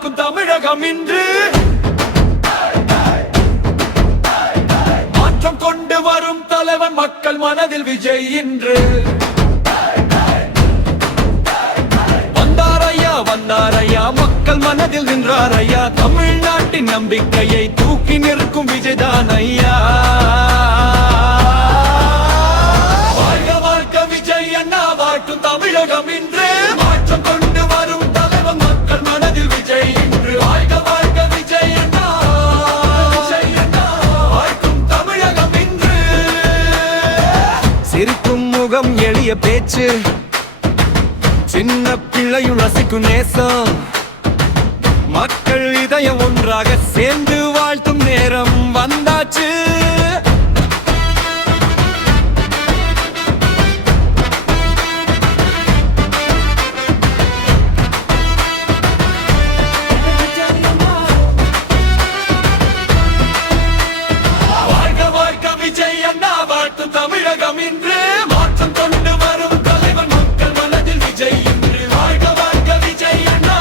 பார்க்கும் தமிழகம் இன்று மாற்றம் கொண்டு வரும் தலைவன் மக்கள் மனதில் விஜய் இன்று வந்தாரையா மக்கள் மனதில் நின்றாரையா தமிழ்நாட்டின் நம்பிக்கையை தூக்கி நிற்கும் விஜய் தான் ஐயா தமிழகம் இன்று மாற்றம் கொண்டு வரும் தலைவன் மக்கள் மனதில் விஜய் இன்று வாழ்க வாழ்க விஜய் அண்ணா வாழ்க்கும் தமிழகம் இன்று சிரிக்கும் முகம் எளிய பேச்சு சின்ன பிள்ளையும் ரசிக்கும் நேசம் மக்கள் இதயம் ஒன்றாக சேர்ந்து வாழ்த்தும் நேரம் வந்தாச்சு தமிழகம் இன்று மாற்றம் கொண்டு வரும் தலைவன் மக்கள் மனதில் விஜய் இன்று வாழ்க வாழ்க விஜய் அண்ணா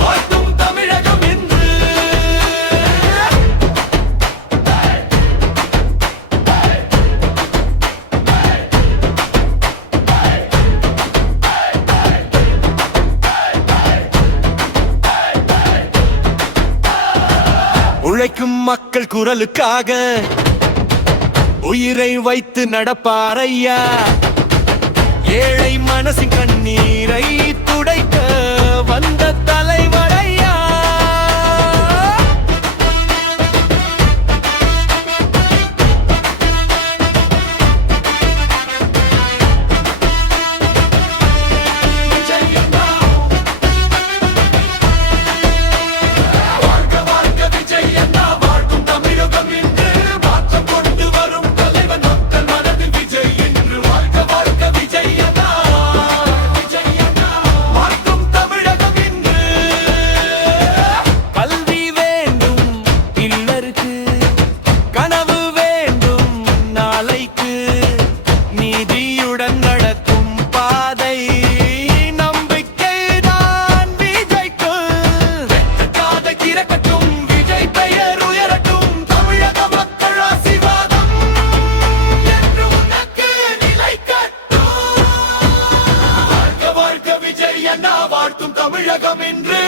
வாழ்த்தும் தமிழகம் இன்று உழைக்கும் மக்கள் குரலுக்காக உயிரை வைத்து நடப்பாரையா ஏழை மனசின் கண்ணீரை துடைக்க வந்த தலைவரையா வாழ்க வாழ்க விஜய் அண்ணா வாழ்க்கும் தமிழகம் இன்று மாற்றம் கொண்டு வரும் வாழ்த்தும் தமிழகம் என்று